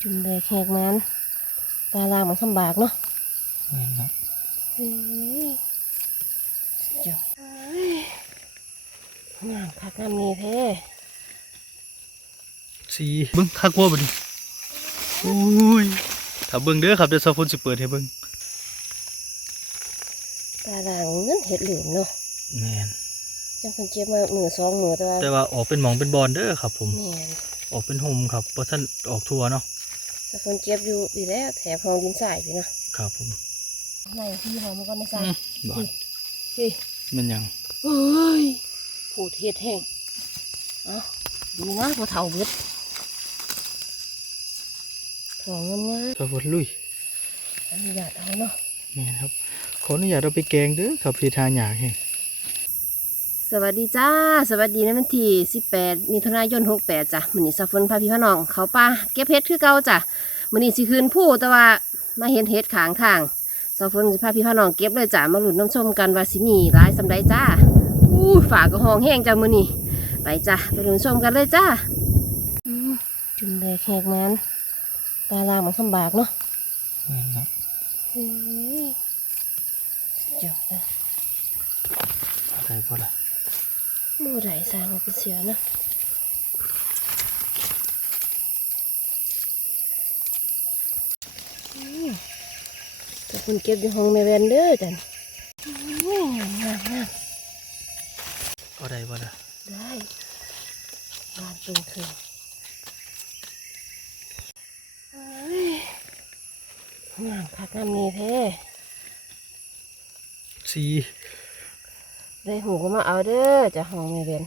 จุ่มเลยแขกมันปลาลางมันลำบากเนาะแม่นครับเฮ้ยสุดยอดเฮ้ยงามคักงามนี่แท้สีเบิ้งคักว่าบ่ดิอุ้ยถ้าเบิ้งเด้อครับเดี๋ยวซอฟนสิเปิดให้เบิ้งปลาลางเงินเห็ดเหลืองเนาะแม่นจังคนเจ็บมามือสองมือแต่ว่าแต่ว่าออกเป็นหมองเป็นบอลเด้อครับ ผมแม่นออกเป็นโฮมครับเพราะท่านออกทัวร์เนาะ แต่คนเจ็บอยู่ดีแล้วแถบห้องดินสายพี่เนาะครับผมไล่พี่หอมมาก่อนนะจ๊ะบอลเฮ้ยมันหยังเฮ้ยผูดเห็ดแห้งเอะดูนะพอเท่าเบิดของงามงามซอฟนลุยๆอนุญาตเอาเนาะแม่นครับขออนุญาตเอาไปแกงเด้อครับพี่ทานอยากแห้ง สวัสดีจ้า สวัสดีในวันที่ 18มิถุนายน 68จ้ะมื้อนี้สัฟนพาพี่พี่น้อง เขาป่าเก็บเห็ดคือเก่าจ้ะมื้อนี้สิคืนผู้แต่ว่ามาเห็นเห็ดขางทางสัฟนสิพาพี่พี่น้องเก็บเลยจ้ะมาหลุดน้ำชมกันว่าสิมีหลายสำใดจ้าอู้ฝากระหองแห้งจ้ะมื้อนี้ไปจ้ะไปหลุดชมกันเลยจ้าอืมจุ่มเลยแขกมันปลาลางมันลำบากเนาะแม่นครับเฮ้ยสุดยอดเลยอะไรพอละ หมูไหลสร้างมาเป็นเสือนะอืมแต่คุณเก็บอยู่ห้องแม่แวนเด้อจันอืมงามงามงามก็ได้พอละได้บานตึงคืนเอ้ยงามคักงามนี่แท้สี ได้หูก็มาเอาเด้อจะห้องแม่แวน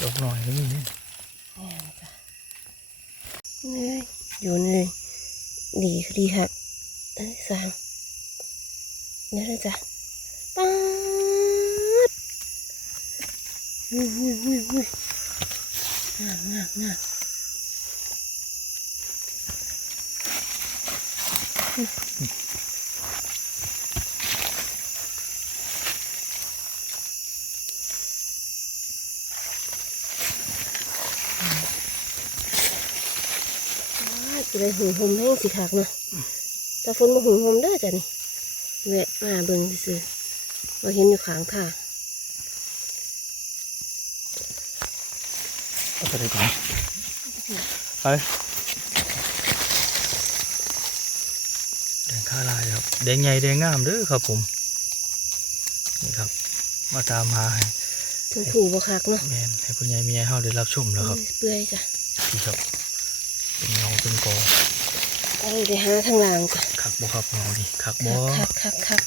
ดอกหน่อยก็มีเนี่ยนี่อยู่นี่ดีดีครับเอ้ยสางนี่เลยจ้ะป๊าดวุ้ยวุ้ยวุ้ยวุ้ยงามงามงามว้าย จะได้หูหมแห้งสิคักเนาะแต่ฝนมาหูหมเด้อจ้ะนี่แวะมาเบิ่งซื่อๆเราเห็นอยู่ข้างทางเอาไปได้ก่อนไปแดงข้าลายครับแดงใหญ่แดงงามเด้อครับผมนี่ครับ มาตามหาให้ถึงถูบ่คักเนาะแมนให้ผู้ใหญ่มีให้เฮาได้รับชมแล้วครับเปื่อยจ้ะพี่ครับ เป็นเงาเป็นกอเอาไปหาทางล่างจ้ะคักบ่ครับเงาดิคักบ่คักคักคัก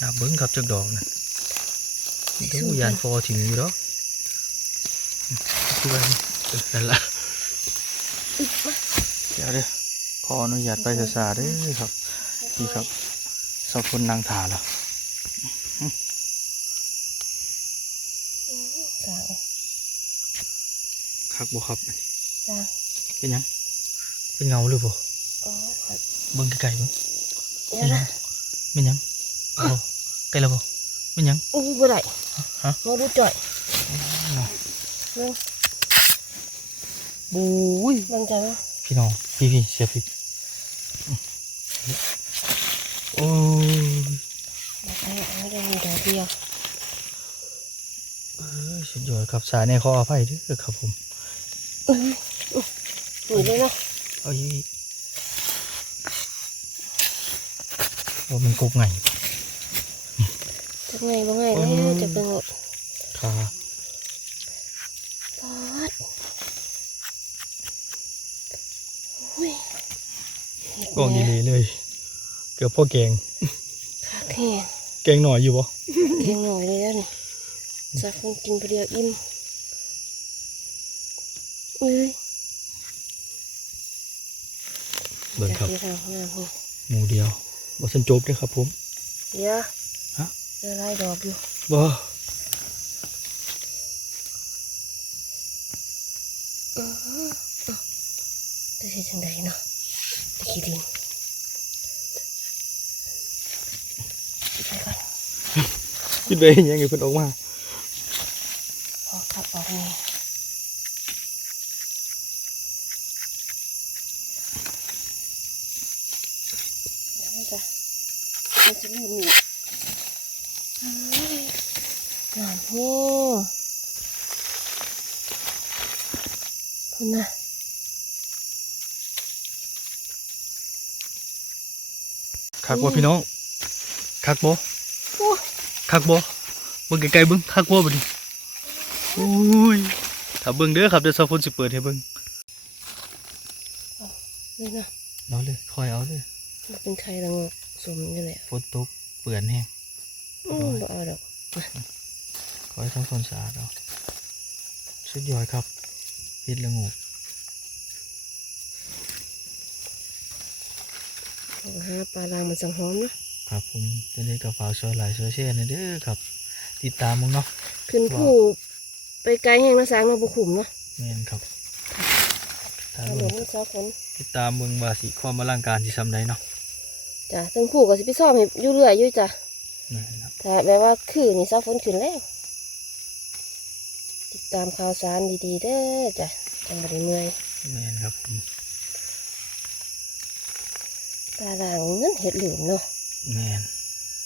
นับเบิ้งครับจักดอกนั่นสิดูสู้ยานจ้ะฟอถึงอยู่ดอกคือว่าเออนั่นละเดี๋ยวเด้อขออนุญาตไปซาๆเด้อครับพี่ครับสอบคนนางถาแล้วจ้าคักบ่ครับอันนี้จ้า เป็นหยังเป็นเงาหรือบ่อ๋อครับเบิ่งไกลๆเบิ่งเดี๋ยวนะเป็นหยังบ่ไกลแล้วบ่เป็นหยังอู้บ่ได้ฮะมาดูจ่อยเนาะเบิ่งบูยเบิ่งจ้ะเบิ่งพี่น้องพี่พี่เสียพี่โอ้ยบ่ได้ไม่ได้มีดอกเดียวเออสุดยอดครับสายในขออภัยเด้วยครับผมเอ้ย อุ๊ยนี่เลยเนาะเอาอีกว่ามันกบไงจักไงบ่ไงอืแล้มวจะเป็นหมดขาปอดอุ้ยกองดีเลยเลย เกือบพ่อแกงคักแท้แกงหน่อยอยู่ปะเพียงหน่อยเลยแล้วนี่จะคงกินไปเดียวอิ่มเอ้ย เบิ่งครับจากที่ทางข้างหน้านี่หมูเดียวบ่สันจบเลยครับผมเดี๋ยวฮะเจอไล่ดอกอยู่บ่จะใช่จังใดเนาะตะขี้ดินไปก่อนคิดไปยังไงเพิ่นออกมา พอขับออกนี่ เป็นหมีเฮ้ยงามโหคุณนะ คักบ่พี่น้องคักบ่โอ้คักบ่เบิ่งไกลๆเบิ่งคักบ่บัดนี้อุ้ยถ้าเบิ่งเด้อครับเดี๋ยวซอฟนสิเปิดให้เบิ่งเลยนะเอาเลยคอยเอาเลยมันเป็นไข่ละงกสมนี่แหละฝนตกเปื่อนแห้งอืมบ่เอาดอกคอยทำความสะอาดเอาสุดยอดครับเฮ็ดละงู เอา หาปลาลางมันสังหอมนะครับผมจะได้กับฝากซอยหลายซอยแช่นะเด้อครับ ติดตามมึงเนาะขึ้นผู้ไปไกลแห้งนะสร้างมาบุขุมเนาะแม่นครับถ้าเอาเบิ่เดี๋ยงวมันเช้าฝนติดตามมึงว่าสิความอลังการสิซ้ำใดเนาะจ้ะทั้งผู้ก็สิไปซ่อมให้อยู่เรื่อยอยู่จ้ะแม่นครับถ้าแบบว่าคือนี่เช้าฝนขึ้นแล้วติดตามข่าวสารดีๆเด้อจ้ะจังบ่ได้เมื่อยแม่นครับผม ปลาลางเงินเห็ดเหลืมเนาะแม่น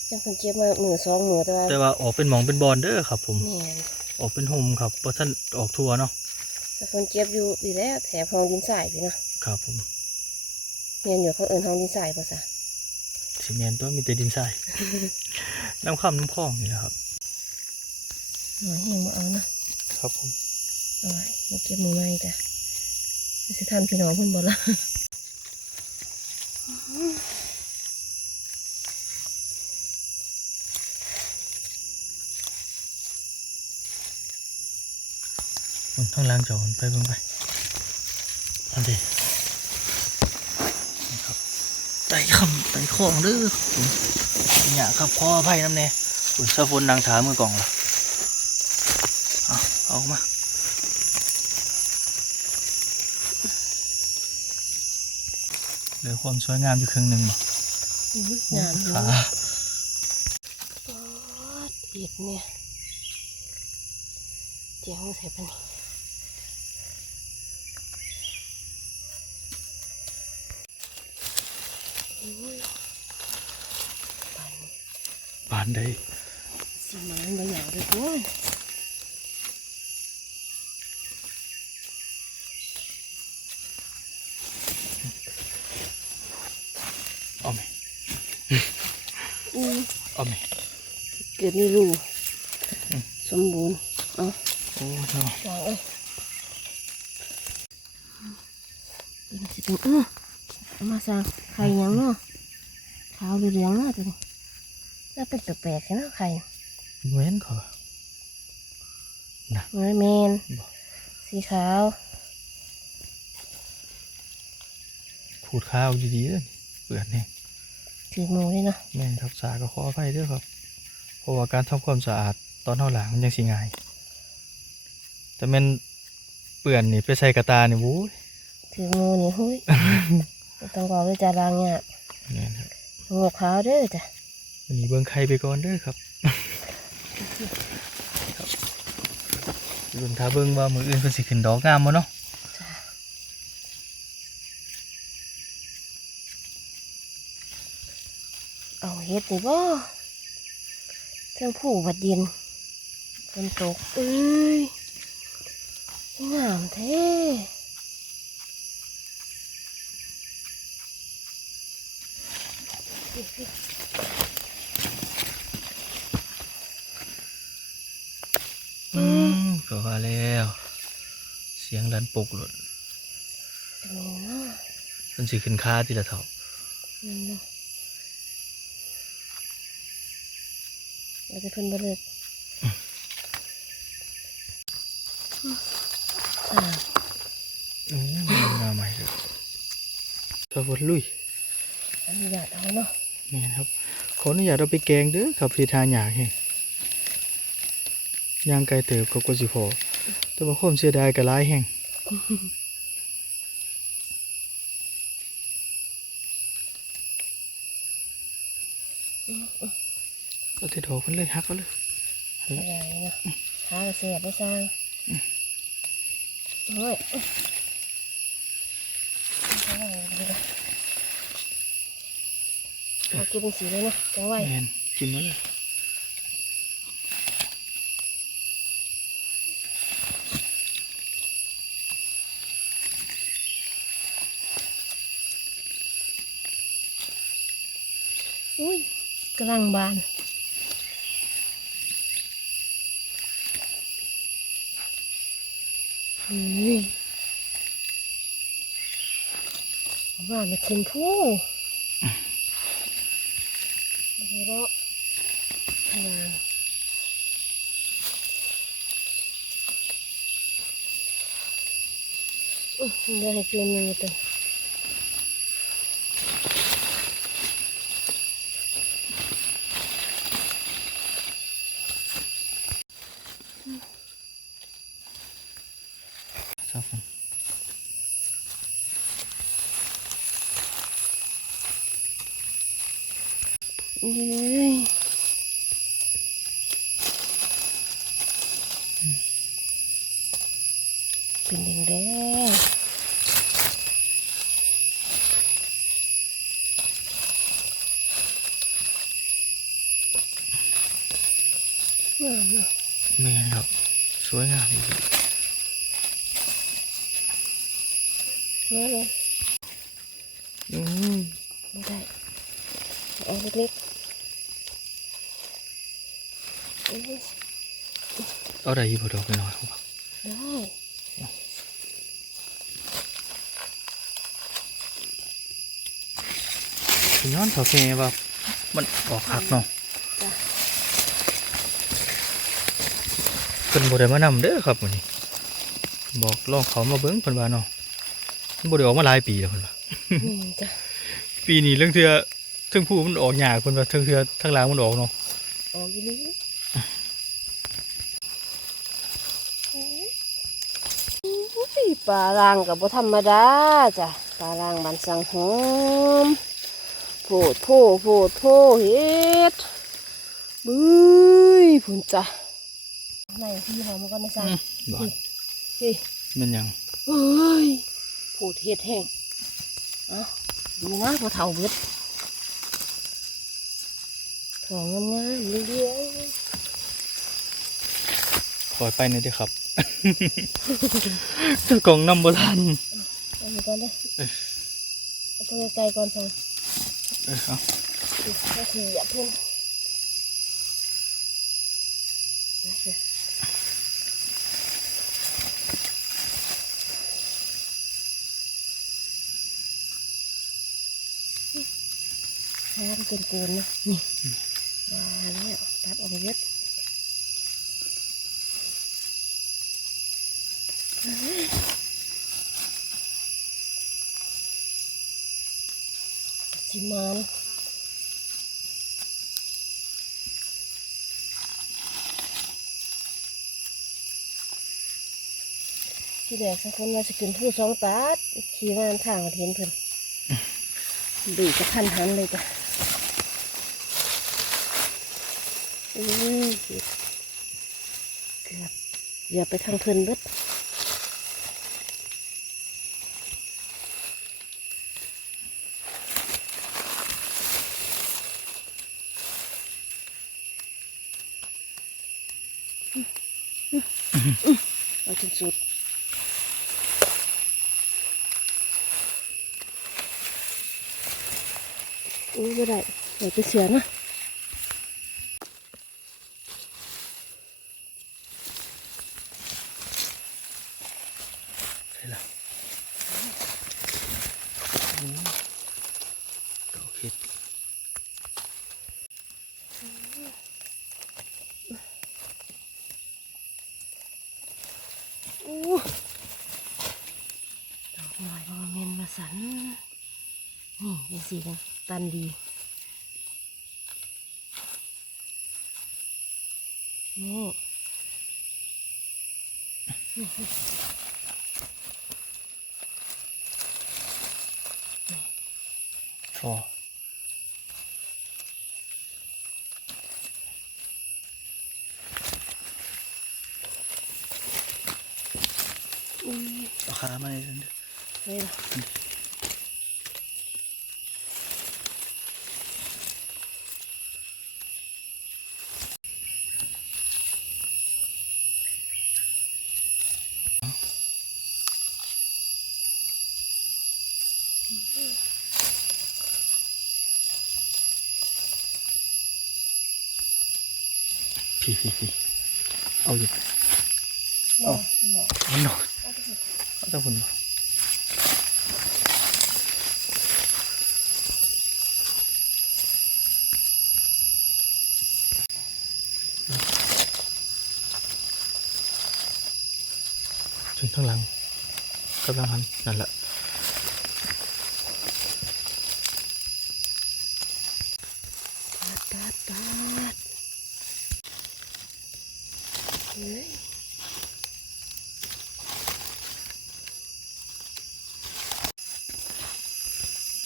จังเพิ่นเก็บมามือสองมือแต่ว่าแต่ว่าออกเป็นหมองเป็นบอลเด้อครับ ผม แม่นออกเป็นโฮมครับเพราะท่านออกทัวร์เนาะแต่เพิ่นเก็บอยู่ดีแล้วแถบห้องดินทรายพี่เนาะครับผมแม่นอยู่เขาเอิ้นห้องดินทรายภาษาสิแมนตัวมีแต่ดินทราย น้ำข้ามน้ำคลองนี่แหละครับ หน่อยเฮงมาเอานะครับผม เอาไว้มาเก็บมือใหม่จ้ะสิทันพี่น้องเพิ่นบ่ล่ะ มันข้างล่างจอนไปเบิ่งไปอันดีนี่ครับไต่คำไต่คลองเด้อครับผมเนี่ยครับขออภัยน้ำแน่คุณสะพนนางถามมือกล่องละเอาเอามา เหลือความสวยงามอยู่ครึ่งหนึ่งบ่งามอยู่ขานะปอดเอียดเนี่ยเจียงใส่ปะนี่อุ้ยปานนี้บานใดสีไม้บางอย่างเลยโอ้ย เอาไหม อือ เอาไหมเกิดนี่รูสมบูรณ์เอาโอ้เนาะวางเอ้ยตัวนี้สิเป็นอื้อเอามาสร้างไข่หยังเนาะขาวเหลืองๆเนาะตัวนี้แล้วเป็นแปลกๆแค่เนาะไข่เว้นขอเมนเมนบ่สีขาวขูดข้าวดีๆเลยเปื่อนแห้ง ถือหมูนี่เนาะแม่นครับสาก็ขออภัยด้วยครับ เพราะว่าการทำความสะอาดตอนเท่าหลังมันยังสิง่าย แต่แมันเปื่อนนี่ไปใส่กระตานี่วู้ยถือหมูนี่หุ้ยบ่ต้องบอกเลยจ้าลางเนี่ยแม่นครับหมูขาวเด้อจ้ะวันนี้เบิ่งไข่ไปก่อนเด้อครับครับรุ่นท้าเบิ่งว่ามืออื่นเพิ่นสิขึ้นดอกงามบ่เนาะ เอาเฮ็ ดนี่บ่เทิงผู้บัดเย็นฝนตกเอ้ยงามแท้อืมก็ว่าแล้ว เสียงดันปลุกหล่นตรงนี้เนาะเพิ่นสิขึ้นคาทีละเท่านั่นเนาะ เราจะเพิ่นบ่เลิกอ่าอืมงามใหม่เลยสวัสดีลุยอนุญาตเอาเนาะนี่ครับ ขออนุญาตเอาไปแกงเด้อครับพี่ทานอยากแห้งย่างไก่เติบกับกว่าสิพอแต่ว่าความเสียดายก็ร้ายแห้งเอา แต่ดอกมันเลยหักเอาเลยอะไรเนาะหากเสียบได้สร้างโอ้ยเอาก็บเป็นสีเลยนะจังไว้แมนกินมาเลยอุ้ยกำลังบานอุ้ย ว่ามันขึ้นผู้ไม่รอเดี๋ยวให้กินมือตัว ครับผม เย้ยเป็นแดงแดง งามเนาะแมนครับ สวยงามดีเนื้อเลยอืมไม่ได้เอาเล็กๆอุ๊ยเอาได้อยี่พอดอกไปหน่อยครับได้พี่ย้อนเถาแก่ว่ามันออกหักเนาะ จ้ะ เพิ่นบ่ได้มานำเด้อครับมื้อนี้บอกลองเขามาเบิ่งเพิ่นว่าเนาะมันบ่ได้ออกมาหลายปีแล้วเพิ่นว่าอืมจ้ะปีนี้เรื่องเทื่อเทั้งผู้มันออกยากเพิ่นว่าเทั้งเทื่อทั้งหลางมันออกเนาะออกอยู่นี่อุ้ยปลาล่างกับบ่ธรรมดาจ้ะปลาล่างบันสังหอมโพดโพโพดโพเฮ็ดบุ้ยผุนจ้ะ ไหนพี่หอมมาก่อนนะจ๊ะบ่เฮ้ยมันหยังเฮ้ยโผดเห็ดแห้งอะดูนะพอเท่าเบิดถองงามๆเรื่อยขอไปหน่อยเด้อครับเจ้ากล่องนำบ่ทันๆเอาไปก่อนเด้อเอ้ยเอาตัวไกลๆก่อนจ้ะเออเอานาทีอย่าเพิ่งนะเดี๋ยว ให้มันเป็นโกนนะนี่มาแล้วตัดออกไปเยอะจิมานที่แรกสักคนว่าจะกินผู้สองตัดขี่มาทางมาเห็นเพิ่นดีจะทันหันเลยจ้ะ อุ้ยเกือบเกือบอย่าไปทางเพิ่นเบิดเอาจนสุดอุ้ไม่ได้เดี๋ยวจะเสียนะ ใช่ละโอเคอู้ดอกไม้บอเมนมาสัน นี่ยังสีกันตันดีนี่ มาเลยนี่ละพี่พี่พี่เอาหยู่เอาหนอ เอาแต่หุ่นบ่ถึงข้างหลังกำลังหันนั่นแหละ ปาดปาดปาดเฮ้ย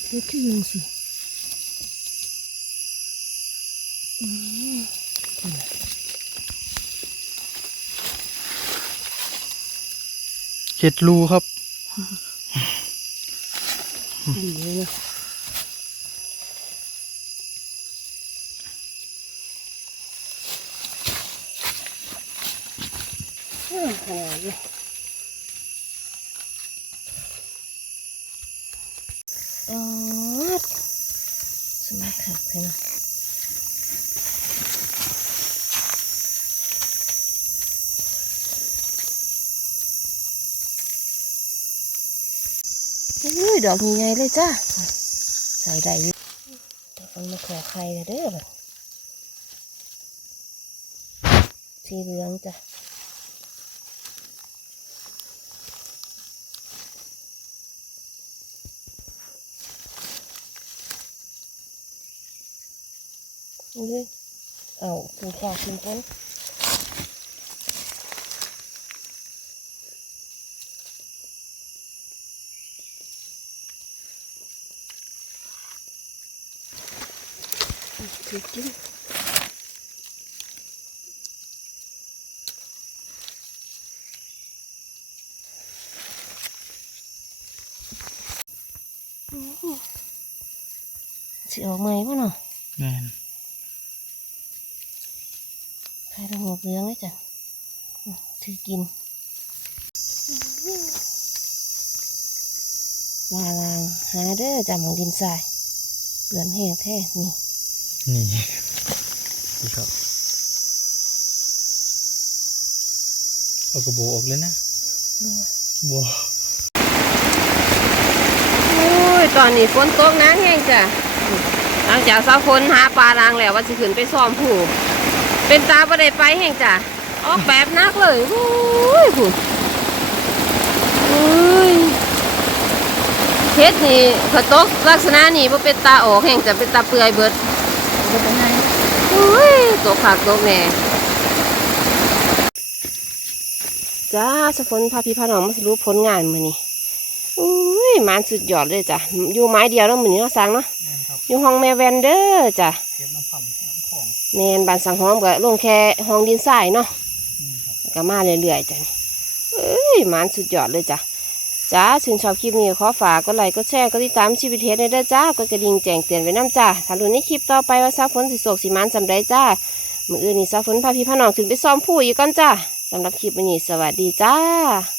เฮ็ดคือยังสิอืมเห็ดรูครับดีเลยเนาะอืมขนาดนี้อ๋อสมัครขับเลยเนาะ อุ้ยดอกใหญ่เลยจ้าใส่ได้อยู่แต่ฟังมาขอใครเด้อบัดสีเหลืองจ้ะนี่เอาคุณข้าวคุณป้ นจริงสิออกไหมวะเนาะแม่นใครทำหัวเปลืองไว้จ้ะอืมถือกินวาลางหาเด้อจ้ะหมองดินทรายเปลือนแห้งแท้นี่ นี่นี่ครับ เอากระโบออกเลยนะเบิ่งบัวโอ้ย ตอนนี้ฝนตกน้ำแห้งจ้ะ หลังจากสาวฝนหาปลาลางแล้วว่าจะขึ้นไปซ้อมผูเป็นตาประเดไปแห้งจ้ะ ออกแบบนักเลยโอ้ยผูโอ้ยเฮ็ดนี่ขตกลักษณะนี่ว่าเป็นตาออกแห้งจะเป็นตาเปื่อยเบิด โอ้ยตกขากตกแน่จ้าสาวฝนพาพี่พาน้องมาสรุปผลงานมือนี่อุ้ยหมันสุดยอดเลยจ้ะอยู่ไม้เดียวแล้วมือนี้เนาะสังเนาะแม่นครับอยู่ห้องแม่แวนเดอร์จ้ะเก็บน้ำพัมน้ำของแมนบานสังหอมก็ลงแค่ห้องดินทรายเนาะนี่ครับแล้วก็มาเรื่อยๆจ้ะนี่เอ้ยหมันสุดยอดเลยจ้ะ จ้าชื่นชอบคลิปนี้ขอฝากก็ไลค์ก็แชร์ก็ติดตามชีวิตเทสในเด้อจ้ากดกระดิ่งแจ้งเตือนไว้น้ำจ้าถ้ารู้ในคลิปต่อไปว่าซาฝนสิโศกสีมันสำไรจ้ามืออื่นนี่ซาฝนพาพี่พาน้องขึ้นไปซ้อมผู้อีกก่อนจ้าสำหรับคลิปวันนี้สวัสดีจ้า